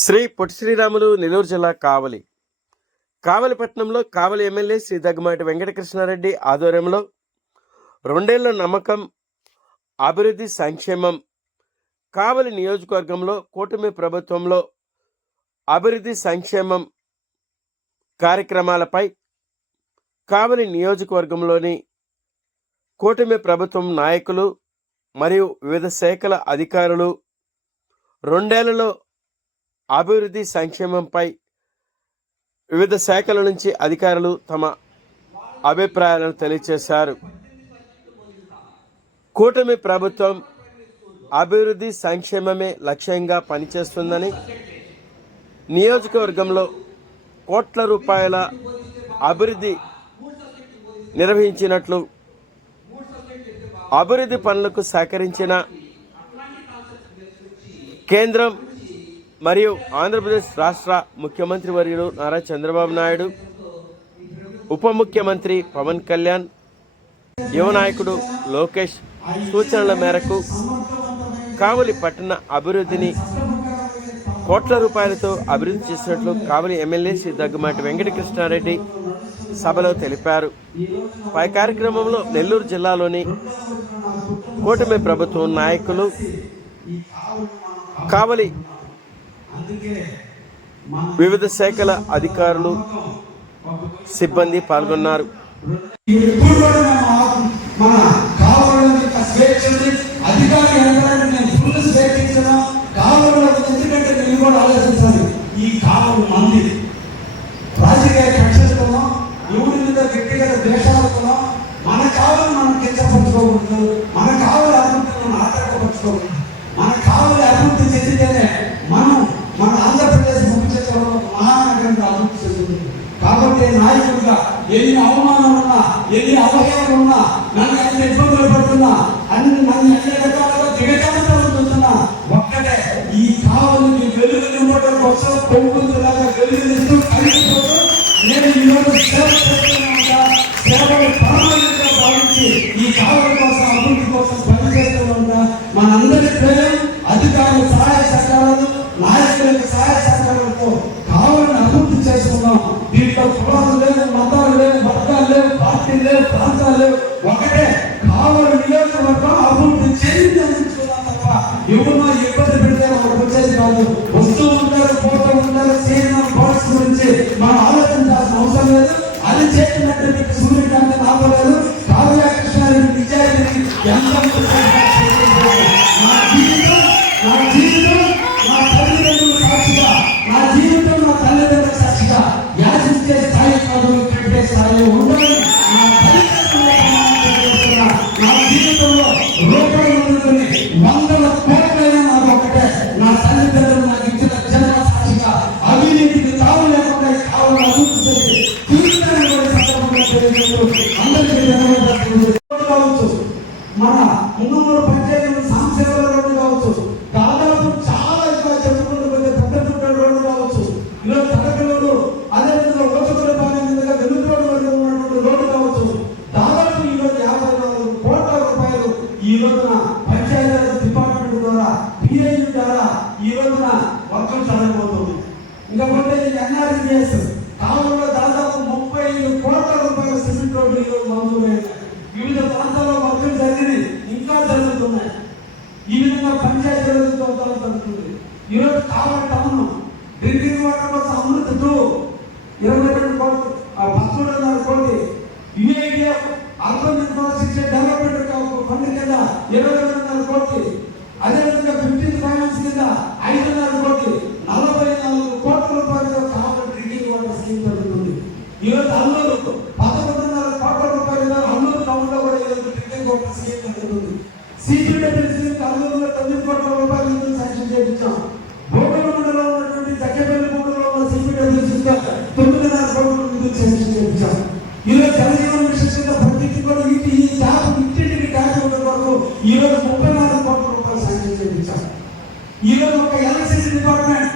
శ్రీ పొట్టి శ్రీరాములు నెల్లూరు జిల్లా కావలిపట్నంలో కావలి ఎమ్మెల్యే శ్రీ దగ్గుమాటి వెంకటకృష్ణారెడ్డి ఆధ్వర్యంలో 2 ఏళ్ల నమ్మకం అభివృద్ధి సంక్షేమం కావలి నియోజకవర్గంలో కూటమి ప్రభుత్వంలో అభివృద్ధి సంక్షేమం కార్యక్రమాలపై కావలి నియోజకవర్గంలోని కూటమి ప్రభుత్వం నాయకులు మరియు వివిధ శాఖల అధికారులు 2 ఏళ్లలో అభివృద్ధి సంక్షేమంపై వివిధ శాఖల నుంచి అధికారులు తమ అభిప్రాయాలను తెలియజేశారు. కూటమి ప్రభుత్వం అభివృద్ధి సంక్షేమమే లక్ష్యంగా పనిచేస్తుందని, నియోజకవర్గంలో కోట్ల రూపాయల అభివృద్ధి నిర్వహించినట్లు, అభివృద్ధి పనులకు సహకరించిన కేంద్రం మరియు ఆంధ్రప్రదేశ్ రాష్ట్ర ముఖ్యమంత్రి వర్యులు నారా చంద్రబాబు నాయుడు, ఉప ముఖ్యమంత్రి పవన్ కళ్యాణ్, యువ నాయకుడు లోకేష్ సూచనల మేరకు కావలి పట్టణ అభివృద్ధిని కోట్ల రూపాయలతో అభివృద్ధి చేసినట్లు కావలి ఎమ్మెల్యే శ్రీ దగ్గుమాటి వెంకటకృష్ణారెడ్డి సభలో తెలిపారు. పై కార్యక్రమంలో నెల్లూరు జిల్లాలోని కూటమి ప్రభుత్వం నాయకులు, కావలి వివిధ శాఖల అధికారులు, సిబ్బంది పాల్గొన్నారు. రాజకీయ కక్షలతో ఎవరి మీద వ్యక్తిగత ద్వేషాలతో మన కావాలి మనం కించపరచుకోకూడదు, మన కావాలి అభివృద్ధిని ఆటంకపరచుకోకూడదు. మన కావాలి అభివృద్ధి చెందితేనే మనం మన ఆంధ్రప్రదేశ్ భవిష్యత్తులో మహానగరంగా అభివృద్ధి చెందుతుంది. కాబట్టి నాయకుడిగా ఎన్ని అవమానాలు ఉన్నా, ఎన్ని అవహేళనలు ఉన్నా, నన్ను ఎన్ని ఇబ్బందులు పడుతున్నా, నన్ను అన్ని రకాలుగా దిగజారుతున్నా, ఒక్కటే ఈ కావాలని వెలుగు నింపడం కోసం పొంగులాగా వెలుగునిస్తూ కలిగిపోతూ నేను ఈరోజు సేవలు పరమానంగా భావించి ఈ కావలి కోసం అభివృద్ధి కోసం పనిచేస్తూ ఉంటా. మనందరి ప్రేమ, అధికారుల సహాయ సహకారాలు, నాయకుల యొక్క సహాయ సహకారాలతో కావాలని అభివృద్ధి చేసుకున్నాం. దీంట్లో కులాలు లేవు, మతాలు లేవు, వర్గాలు లేవు, పార్టీలు లేవు, ప్రాంతాలు లేవు. ఒకటే కావలి నియోజకవర్గం అభివృద్ధి చెంది అందించుకున్నాం తప్ప ఎవరినో ఇబ్బంది పెడితే మనకు వచ్చేది కాదు. వస్తూ ఉంటారు, పోతూ ఉంటారు. సీఎం బాక్స్ గురించి మనం ఆలోచించాల్సిన అవసరం లేదు. అది చేసినట్టు మీకు సూర్యకాంతి ఆపలేదు. కావ్య కృష్ణారెడ్డి నిజాయితీ ఎంత నా జీవితం నా తల్లిదండ్రుల సాక్షిగా, నా జీవితం నా తల్లిదండ్రుల సాక్షిగా యాచించే స్థాయి కాదు, పెట్టే స్థాయిలో ఉండాలి. నా తల్లిదండ్రుల నా జీవితంలో రూపాయలు ఉందని 100 కోట్లైనా నాకు ఒకటే నా తల్లిదండ్రులు నాకు ఇచ్చిన జన్మ సాక్షిగా అవినీతికి తావు లేకుండా కావాలని అభివృద్ధి చేసి తీర్థాన్ని కూడా సందర్భంగా తెలియజేస్తూ అందరికీ కావచ్చు. మన ముందు పంచాయతీలు సాంసేవల రోడ్డు కావచ్చు, దాదాపు చాలా ఎక్కువ చెప్పుకుంటూ పోతే పెద్ద రోడ్డు కావచ్చు, ఈరోజు తడకలోడు, అదేవిధంగా ఓచకులపాలెం మీదుగా వెలుగురోడ్డు వరకు ఉన్నటువంటి రోడ్డు కావచ్చు. దాదాపు ఈరోజు 54 కోట్ల రూపాయలు ఈ రోజున పంచాయతీరాజ్ డిపార్ట్మెంట్ ద్వారా, పిఐ ద్వారా ఈ రోజున వర్గం చదవబోతుంది. ఇంకపోతే ఎన్ఆర్జీఎస్ కాలంలో దాదాపు 35 కోట్ల రూపాయల సిమెంట్ రోడ్డు ఈరోజు మంజూరైంది. వివిధ ప్రాంతాల్లో వర్గం జరిగింది, ఇంకా జరుగుతున్నాయి. ఈ విధంగా పంచాయతీరాజ్తో జరుగుతుంది. ఈరోజు కావలి టౌన్ డ్రింకింగ్ వాటర్ కోసం అమృత్ 22 కోట్లు, 13.5 కోట్లు, UIDF urban infrastructure development fund కింద 22.5 కోట్లు, అదేవిధంగా 15 ఫైనాన్స్ కింద 5.5 కోట్లు, 44 కోట్ల రూపాయలతో కావలి డ్రింకింగ్ వాటర్ స్కీమ్ జరుగుతుంది. ఈరోజు అల్లూరు 11.5 కోట్ల రూపాయలు అల్లూరు టౌన్ లో కూడా ఈరోజు డ్రింకింగ్ వాటర్ స్కీమ్ జరుగుతుంది. సిపిడబ్ల్యూసీ అల్లూరులో 9 కోట్ల రూపాయల నిధులు శాంక్షన్ చేయించాం. భోగల మండలంలో ఉన్నటువంటి దగ్గరపల్లి మండలంలో ఉన్న సిపిడబ్ల్యూసీ 9.5 కోట్ల నిధులు శాంక్షన్ చేయించాం. ఈరోజు జలజీవన మిషన్ కింద ప్రతికి కూడా ఈ ట్యాప్ ఇంటింటికి ట్యాప్ ఉండడం వరకు ఈరోజు 34 కోట్ల రూపాయలు శాంక్షన్ చేయించాం. ఈరోజు ఒక ఎలక్ట్రిసిటీ డిపార్ట్మెంట్